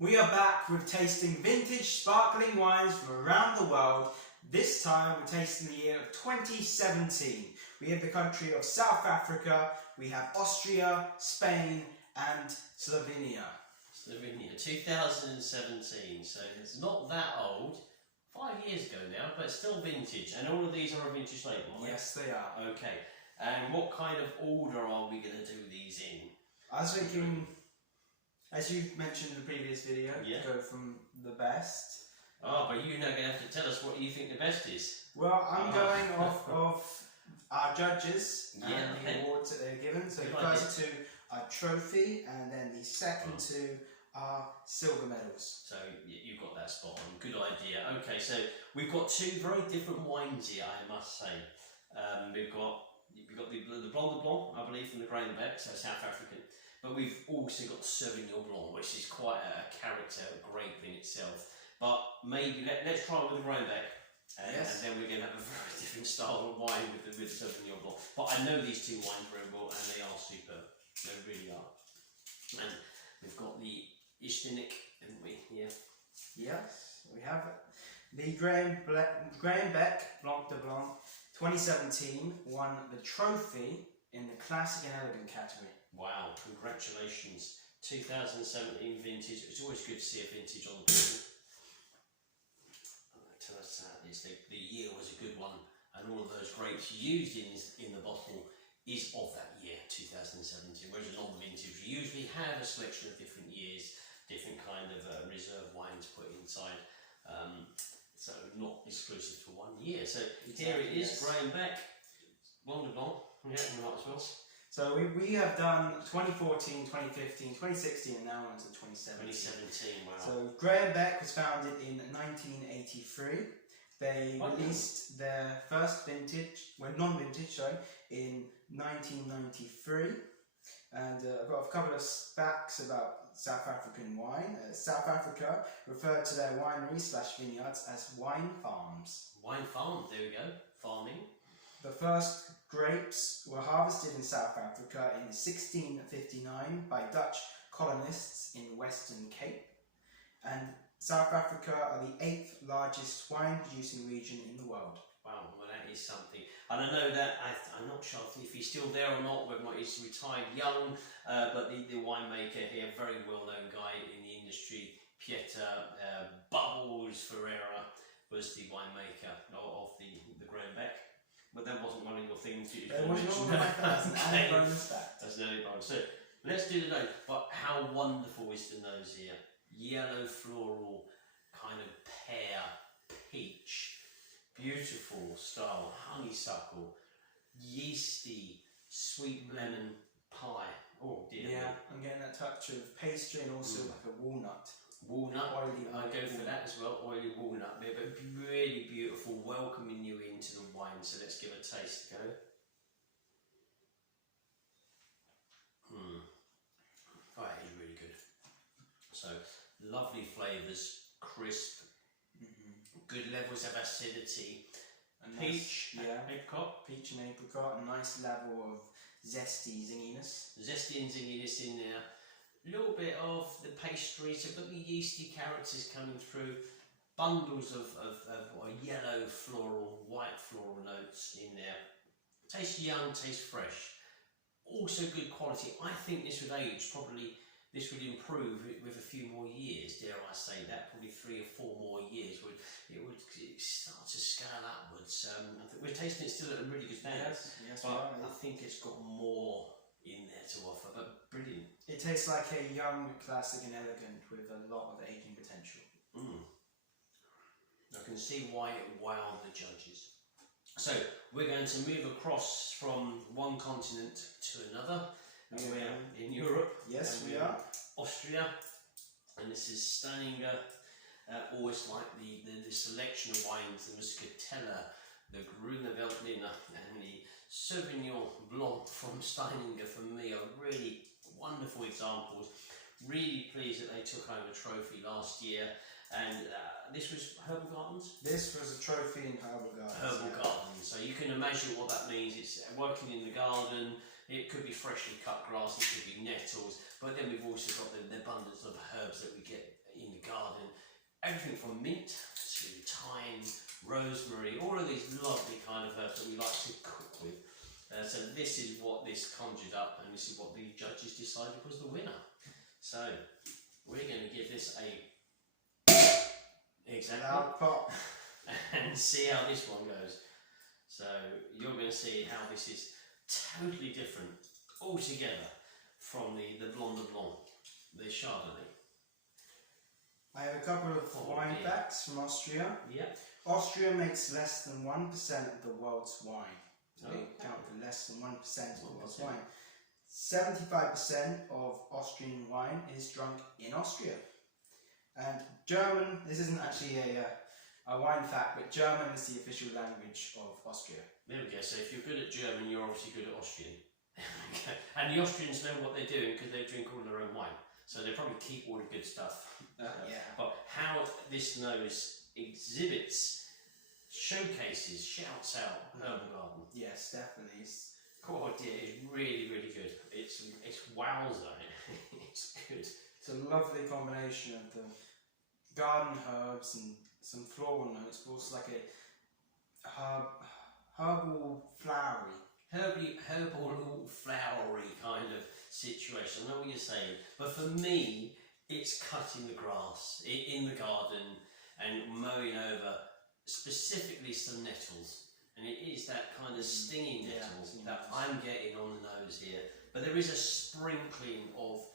We are back with tasting vintage sparkling wines from around the world. This time we're tasting the year of 2017. We have the country of South Africa, we have Austria, Spain and Slovenia. Slovenia, 2017, so it's not that old. 5 years ago now, but still vintage. And all of these are a vintage label, right? Yes, they are. Okay, and what kind of order are we going to do these in? I was thinking, as you mentioned in the previous video, go from the best. Oh, but you're now going to have to tell us what you think the best is. Well, I'm going off of our judges and the awards that they're given. So the first two are trophy, and then the second two are silver medals. So you've got that spot on. Good idea. Okay, so we've got two very different wines here, I must say. We've got the Blanc de Blanc, I believe, from the Grainbeck, so South African. But we've also got Sauvignon Blanc, which is quite a character grape in itself. But maybe let's try with the Grainbeck, and then we're going to have a very different style of wine with the Sauvignon Blanc. But I know these two wines very well, and they are superb. They really are. And we've got the Ishtinik, haven't we? Yeah. Yes, we have it. The Grainbeck Blanc de Blanc 2017 won the trophy in the classic and elegant category. Wow, congratulations. 2017 vintage. It's always good to see a vintage on the board. Tell us that the year was a good one, and all of those grapes used in the bottle is of that year, 2017. Whereas on the vintage, you usually have a selection of different years, different kind of reserve wines put inside. So not exclusive to 1 year. So here it is, Grainbeck, Blanc de Blanc. Yeah, we might as well. So we have done 2014, 2015, 2016, and now on to 2017. 2017, wow. So Grainbeck was founded in 1983. They released their first vintage, non-vintage, in 1993. And I've got a couple of facts about South African wine. South Africa referred to their wineries / vineyards as wine farms. Wine farms, there we go, farming. The first grapes were harvested in South Africa in 1659 by Dutch colonists in Western Cape. And South Africa are the 8th largest wine producing region in the world. Wow, well that is something. And I know that, I'm not sure if he's still there or not, whether he's retired young, but the winemaker here, very well known guy in the industry, Pieter Bubbles Ferreira, was the winemaker of the Grainbeck. But that wasn't one of your things you mentioned. That's an added bonus fact. That's an added bonus. So let's do the nose. But how wonderful is the nose here? Yellow floral, kind of pear, peach, beautiful style, honeysuckle, yeasty, sweet lemon pie. Oh dear. Yeah, I'm getting that touch of pastry and also like a walnut. Walnut, oily I go for that as well, oily walnut there, but really beautiful, welcoming you into the wine, so let's give a taste a go. Oh, that is really good. So, lovely flavours, crisp, good levels of acidity, peach, apricot. Peach and apricot, a nice level of zesty zinginess. Zesty and zinginess in there. A little bit of the pastry, so got the yeasty characters coming through, bundles of yellow floral, white floral notes in there. Tastes young, tastes fresh. Also good quality. I think this would age, probably this would improve with a few more years, dare I say that, probably 3 or 4 more years it would start to scale upwards. I think we're tasting it still at a really good standard, yes, but I think it's got more in there to offer, but brilliant. It tastes like a young, classic and elegant with a lot of aging potential. I can see why it wowed the judges. So we're going to move across from one continent to another. We're in Europe. Yes, we are. Austria, and this is Steininger. Always like the selection of wines, the Muscatella, the Grüne Veltliner, and the Sauvignon Blanc from Steininger for me are really wonderful examples. Really pleased that they took home a trophy last year. And this was Herbal Gardens? This was a trophy in Herbal Gardens. Herbal Gardens. So you can imagine what that means. It's working in the garden. It could be freshly cut grass. It could be nettles. But then we've also got the abundance of herbs that we get garden. Everything from mint to thyme, rosemary, all of these lovely kind of herbs that we like to cook with. So this is what this conjured up, and this is what the judges decided was the winner. So we're going to give this a Loud pop. and see how this one goes. So you're going to see how this is totally different altogether from the Blanc de Blanc, the Chardonnay. I have a couple of wine facts from Austria. Yep. Austria makes less than 1% of the world's wine. So they count for less than 1% of the world's wine. 75% of Austrian wine is drunk in Austria. And German, this isn't actually a wine fact, but German is the official language of Austria. There we go. So if you're good at German, you're obviously good at Austrian. And the Austrians know what they're doing because they drink all their own wine. So they probably keep all the good stuff. Yeah. But how this nose exhibits, showcases, shouts out Herbal Garden. Yes, definitely. Oh dear, it's really, really good. It's wowza. It's good. It's a lovely combination of the garden herbs and some floral notes, but also like a herbal flowery. Herbal, flowery kind of situation. I know what you're saying, but for me, it's cutting the grass in the garden and mowing over specifically some nettles, and it is that kind of stinging nettles that I'm getting on the nose here. But there is a sprinkling of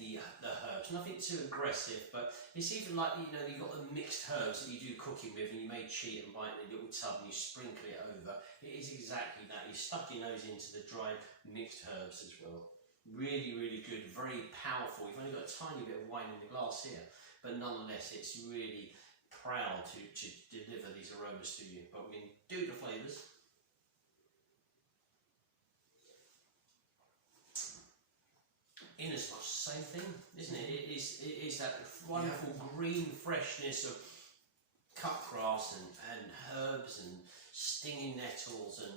the herbs, nothing too aggressive, but it's even like, you know, you've got the mixed herbs that you do cooking with, and you may cheat and buy it in a little tub and you sprinkle it over. It is exactly that. You stuck your nose into the dried mixed herbs as well. Really, really good, very powerful. You've only got a tiny bit of wine in the glass here, but nonetheless, it's really proud to deliver these aromas to you. But we can do the flavours. In as much same thing, isn't it? It is that wonderful green freshness of cut grass and herbs and stinging nettles and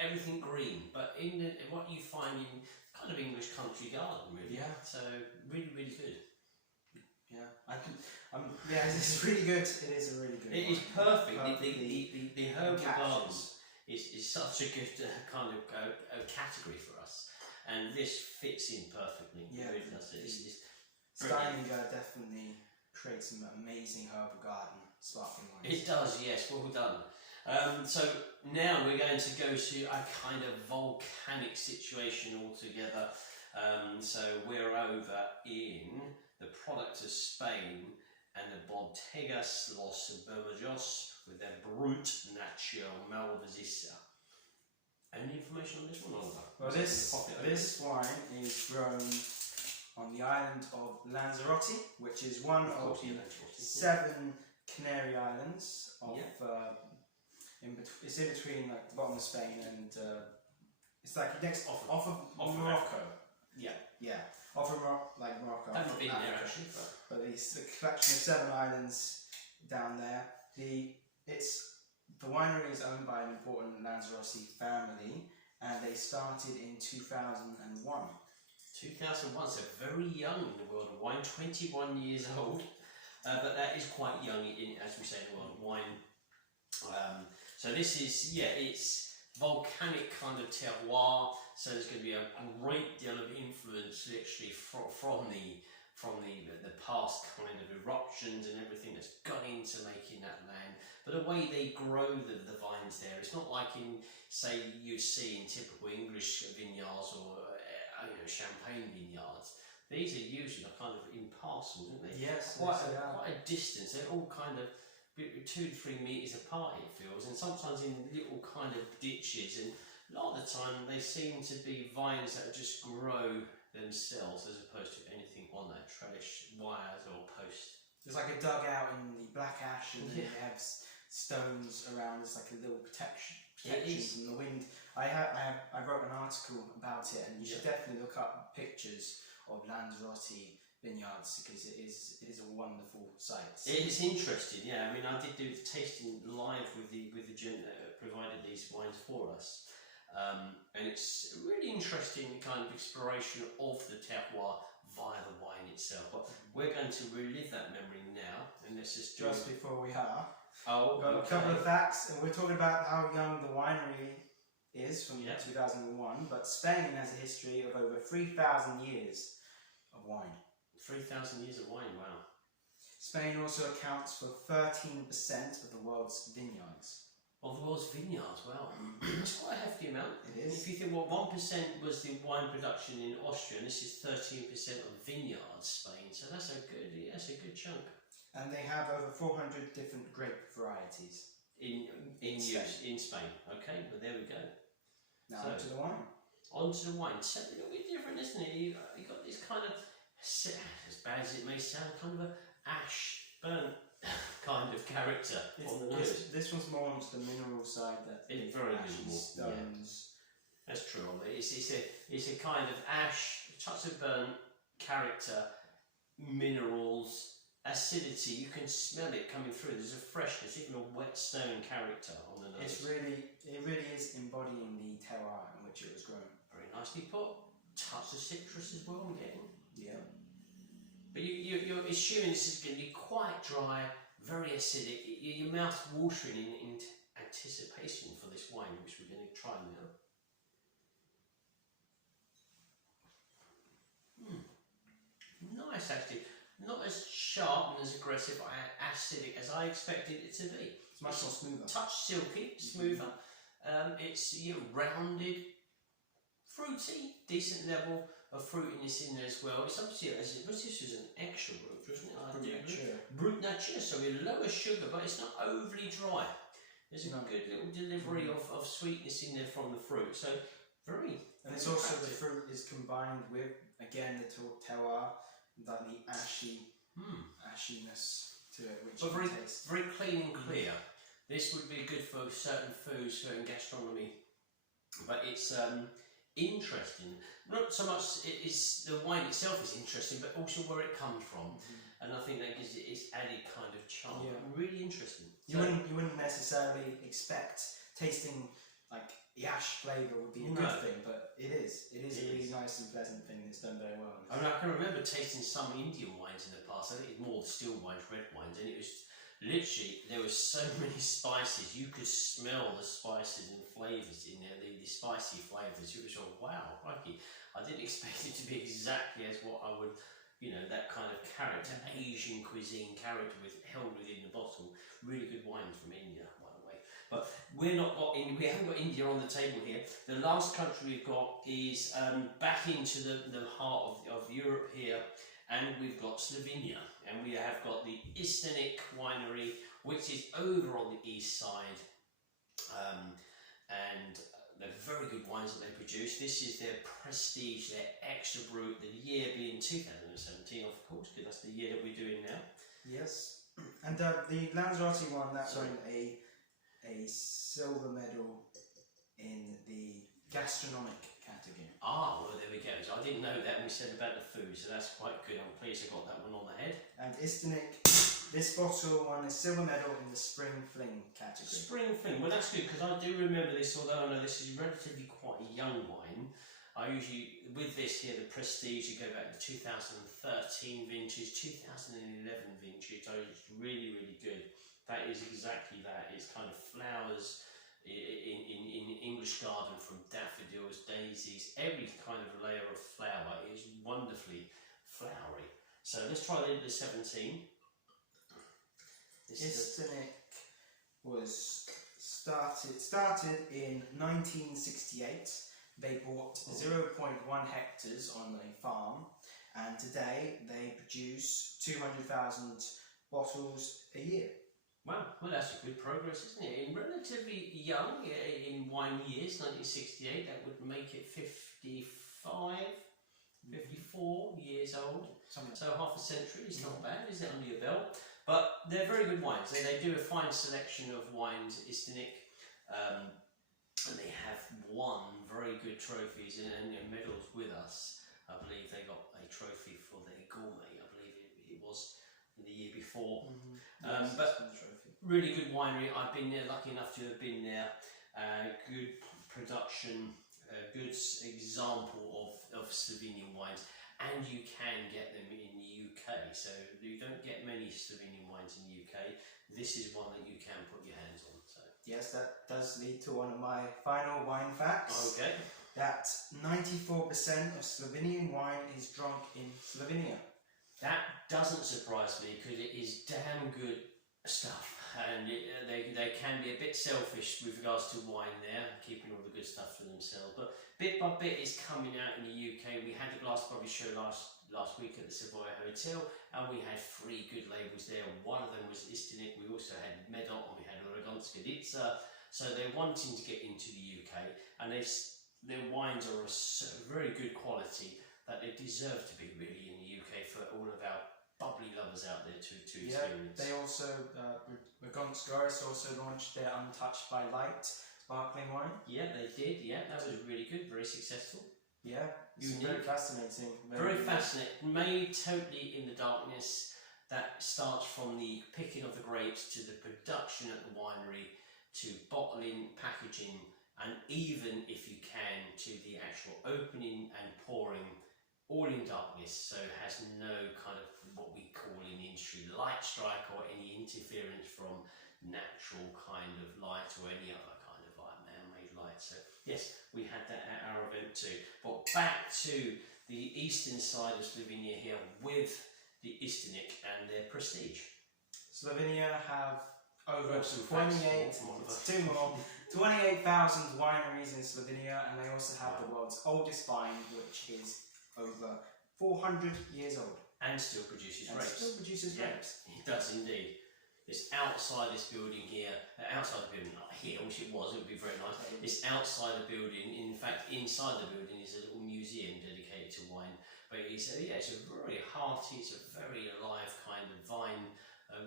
everything green, but in what you find in kind of English country garden, really. Yeah. So really, really good. Yeah, yeah, this is really good. It is a really good. It one. is perfect. The herbal garden is such a good kind of category for us. And this fits in perfectly. Yeah, it really does. It's Steininger definitely creates some amazing herbal garden sparkling wines. It does, yes. Well done. So now we're going to go to a kind of volcanic situation altogether. So we're over in the product of Spain and the Bodegas Los Bermejos with their Brut Nacho Malvasia. Any information on this one, Oliver? Well, this wine is grown on the island of Lanzarote, which is one of the 7 Canary Islands. It's in between like the bottom of Spain and it's like next off of Morocco. Yeah, off of Morocco. I haven't been there actually, but it's a collection of 7 islands down there. The winery is owned by an important Lanzarote family, and they started in 2001. 2001, so very young in the world of wine, 21 years old, but that is quite young, as we say, in the world of wine. So this is, it's volcanic kind of terroir, so there's going to be a great deal of influence literally from the past kind of eruptions and everything that's gone into making that land. But the way they grow the vines there, it's not like in, say, you see in typical English vineyards or champagne vineyards. These are usually kind of in parcels, aren't they? Yes, quite a distance. They're all kind of 2 to 3 metres apart, it feels, and sometimes in little kind of ditches. And a lot of the time, they seem to be vines that just grow themselves as opposed to anything on that trellis wires or post. There's like a dugout in the black ash, and then you have stones around. It's like a little protection from the wind. I wrote an article about it, and you should definitely look up pictures of Lanzarote vineyards because it is a wonderful sight. It is interesting, yeah. I mean, I did do the tasting live with the gent that provided these wines for us, and it's really interesting kind of exploration of the terroir via the wine itself. But We're going to relive that memory now, and let's just do Just before we are, Oh, we've got a couple of facts, and we're talking about how young the winery is from 2001, but Spain has a history of over 3,000 years of wine. 3,000 years of wine, wow. Spain also accounts for 13% of the world's vineyards. Of the world's vineyards, wow. That's quite a hefty amount. It is. If you think, well, 1% was the wine production in Austria, and this is 13% of vineyards, Spain, so that's a good chunk. And they have over 400 different grape varieties. In use in Spain. Okay, well there we go. Now on to the wine. On to the wine. So a little bit different, isn't it? You got this kind of, as bad as it may sound, kind of a ash burnt kind of character on the nose. This one's more onto the mineral side. It's very ashy minimal. stones. Yeah. That's true. It's a kind of ash, touch of burnt character, minerals, acidity. You can smell it coming through. There's a freshness, even a wet stone character on the nose. It really is embodying the terroir in which it was grown. Very nicely put. Touch of citrus as well. I'm getting. Yeah. But you're assuming this is going to be quite dry, very acidic. Your mouth watering in anticipation for this wine, which we're going to try now. Nice, actually. Not as sharp and as aggressive or acidic as I expected it to be. It's much more smoother. Touch silky, smoother. It's rounded, fruity, decent level of fruitiness in there as well. It's obviously, this was an extra brut, wasn't it? Brut nature, so a lower sugar, but it's not overly dry. There's a good little delivery of sweetness in there from the fruit. So very. And it's also the fruit is combined with, again, the terroir, that the ashiness to it, which but taste. very clean and clear. This would be good for certain foods, certain gastronomy. But it's interesting. Not so much it's the wine itself is interesting, but also where it comes from. And I think that gives it its added kind of charm. Yeah. Really interesting. You wouldn't necessarily expect tasting like the ash flavour would be a good thing, but it is a really nice and pleasant thing that's done very well. I mean, I can remember tasting some Indian wines in the past. I think it's more still wines, red wines, and it was literally, there were so many spices. You could smell the spices and flavours in there, the spicy flavours. It was like, wow, crikey. I didn't expect it to be exactly as what I would, that kind of character, Asian cuisine character held within the bottle. Really good wines from India, by the way. But we haven't got India on the table here. The last country we've got is back into the heart of Europe here, and we've got Slovenia, and we have got the Istenic winery, which is over on the east side, and they're very good wines that they produce. This is their prestige, their extra brut, the year being 2017, of course, because that's the year that we're doing now. Yes, and the Lanzarote one, that won a silver medal in the gastronomic category. Ah, well there we go. So I didn't know that when we said about the food, so that's quite good. I'm pleased I got that one on the head. And Istenic, this bottle won a silver medal in the Spring Fling category. Spring Fling, well that's good because I do remember this, although I know this is relatively quite a young wine. I usually, with this here, the Prestige, you go back to 2013 vintage, 2011 vintage, so it's really, really good. That is exactly that. It's kind of flowers in English garden, from daffodils, daisies, every kind of layer of flower. It is wonderfully flowery. So let's try the 17. Istenic was started in 1968. They bought 0.1 hectares on a farm, and today they produce 200,000 bottles a year. Wow, well that's a good progress, isn't it? In relatively young, in wine years, 1968, that would make it 54 years old. So half a century is not bad, is it, under your belt? But they're very good wines. They do a fine selection of wines, Istenic, and they have won very good trophies and medals with us. I believe they got a trophy for their gourmet, I believe it was the year before. Yes, but really good winery. I've been there, lucky enough to have been there. Good production, good example of Slovenian wines, and you can get them in the UK UK. So you don't get many Slovenian wines in the UK. This is one that you can put your hands on. So. Yes, that does lead to one of my final wine facts. Okay. That 94% of Slovenian wine is drunk in Slovenia. That doesn't surprise me because it is damn good stuff, and they can be a bit selfish with regards to wine there, keeping all the good stuff for themselves. But bit by bit, it's coming out in the UK. We had the Glass Bubbly show last week at the Savoy Hotel, and we had 3 good labels there. One of them was Istinic. We also had Medot, and we had Oregonska Ditsa. So they're wanting to get into the UK, and their wines are of very good quality that they deserve to be really in the UK for all of our bubbly lovers out there to experience. They also, Ragonska also launched their Untouched by Light sparkling wine. Yeah, they did. Yeah, that was really good, very successful. Yeah, it's Unique. very fascinating. Very fascinating. Made totally in the darkness. That starts from the picking of the grapes to the production at the winery to bottling, packaging, and even, if you can, to the actual opening and pouring, all in darkness, so it has no kind of what we call in the industry light strike or any interference from natural kind of light or any other kind of like man-made light. So yes, we had that at our event too. But back to the eastern side of Slovenia here with the Istinic and their prestige. Slovenia have over Awesome 28, facts, two more, 28,000 wineries in Slovenia, and they also have the world's oldest vine, which is over 400 years old. And still produces grapes. Still produces grapes. It does indeed. It's outside this building here, outside the building, not here, which it would be very nice. It's outside the building. In fact, inside the building is a little museum dedicated to wine. But it's a very hearty, it's a very alive kind of vine,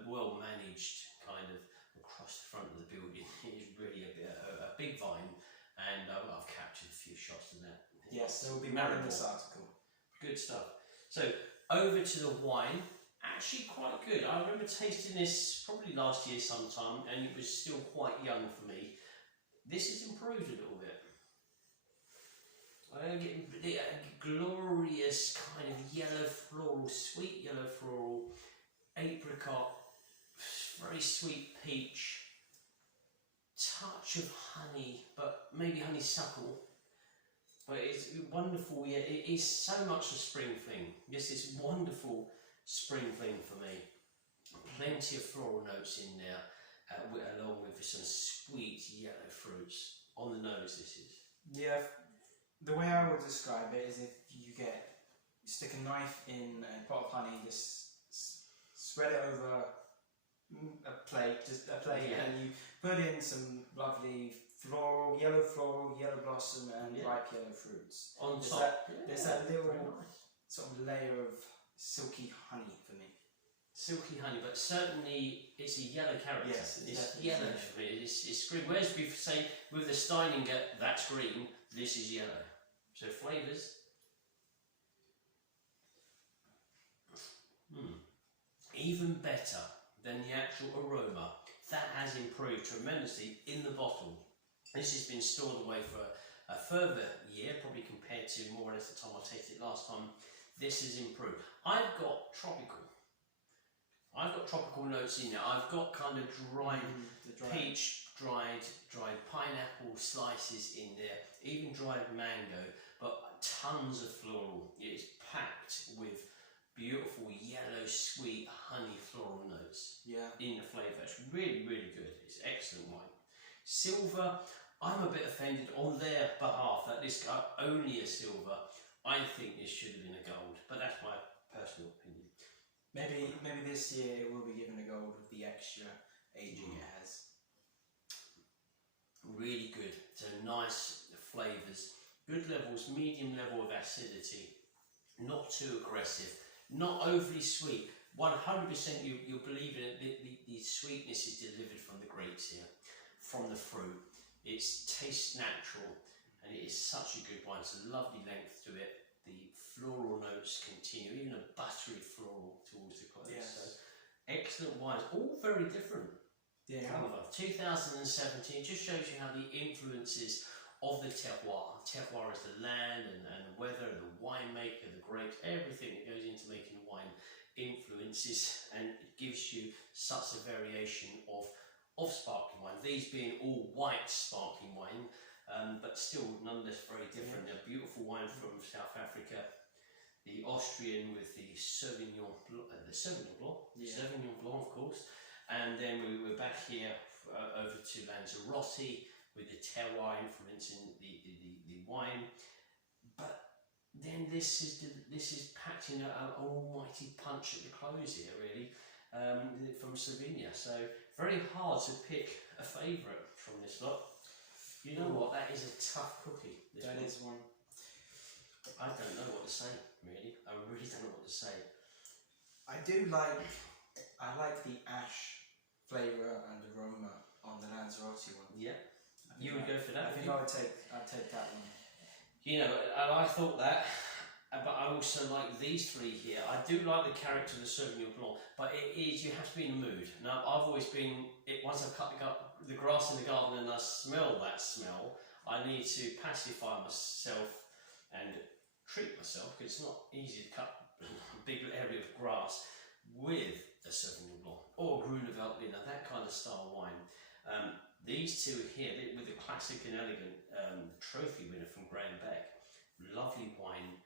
well managed kind of across the front of the building. It is really a big vine, and I've captured a few shots of that. Yes, there will be more in this article. Good stuff. So over to the wine. Actually quite good. I remember tasting this probably last year sometime, and it was still quite young for me. This has improved a little bit. I get a glorious kind of yellow floral, sweet yellow floral, apricot, very sweet peach, touch of honey, but maybe honeysuckle. But it's wonderful. Yeah, it is so much a spring thing. Yes, it's wonderful spring thing for me. Plenty of floral notes in there, along with some sweet yellow fruits on the nose. This is. Yeah, the way I would describe it is if you stick a knife in a pot of honey, just spread it over a plate, Yeah. and you put in some lovely yellow blossom and ripe yellow fruits. On top. There's that little sort of layer of silky honey for me. Silky honey, but certainly it's a yellow character. Yes, it's yellow for me. It's green. Whereas we say with the Steininger, that's green, this is yellow. So flavours. Even better than the actual aroma. That has improved tremendously in the bottle. This has been stored away for a further year, probably compared to more or less the time I tasted it last time. This has improved. I've got tropical notes in there. I've got kind of dried peach, dried pineapple slices in there, even dried mango, but tons of floral. It is packed with beautiful yellow, sweet honey floral notes in the flavour. It's really, really good. It's excellent wine. Silver, I'm a bit offended on their behalf that this got only a silver. I think this should have been a gold, but that's my personal opinion. Maybe this year it will be given a gold with the extra aging it has. Really good. So nice flavours, good levels, medium level of acidity, not too aggressive, not overly sweet. 100% you'll believe in it. The sweetness is delivered from the grapes here, from the fruit. It tastes natural, and it is such a good wine. It's a lovely length to it. The floral notes continue, even a buttery floral towards the close. Yes. So excellent wines, all very different. Yeah. However, 2017 just shows you how the influences of the terroir. Terroir is the land and the weather, and the winemaker, the grapes, everything that goes into making wine differences, and it gives you such a variation of sparkling wine. These being all white sparkling wine, but still nonetheless very different. A beautiful wine from South Africa, the Austrian with the Sauvignon Blanc, Sauvignon Blanc, of course, and then we were back here over to Lanzarote with the terroir influencing the wine. But then this is packed in an almighty punch at the close here, really, from Slovenia. So very hard to pick a favourite from this lot. You know what? That is a tough cookie. That is one. I don't know what to say, really. I really don't know what to say. I like the ash flavour and aroma on the Lanzarote one. Yeah. You would go for that? I think I'd take that one. You know, and I thought that, but I also like these three here. I do like the character of the Sauvignon Blanc, but it is, you have to be in the mood. Now, I've always been, once I've cut the grass in the garden and I smell that smell, I need to pacify myself and treat myself, because it's not easy to cut a big area of grass with a Sauvignon Blanc or Grüne Veltliner, that kind of style wine. These two here, with the classic and elegant trophy winner from Graham Beck, lovely wine.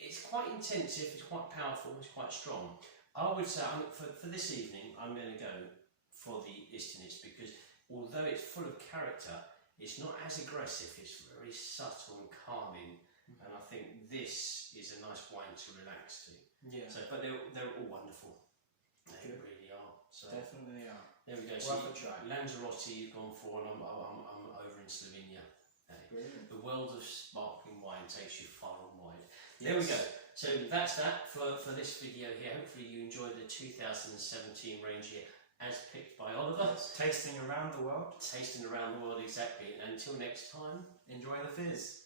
It's quite intensive, it's quite powerful, it's quite strong. I would say for this evening, I'm going to go for the Istinitz, because although it's full of character, it's not as aggressive, it's very subtle and calming. And I think this is a nice wine to relax to. Yeah. So, but they're all wonderful. They really are. So definitely are. there we go. Worth So a try. Lanzarote you've gone for, and I'm over in Slovenia. Brilliant. The world of sparkling wine takes you far and wide. Yes. There we go. So that's that for this video here. Hopefully you enjoyed the 2017 range here as picked by Oliver. Tasting around the world. Tasting around the world, exactly. And until next time, Enjoy the fizz.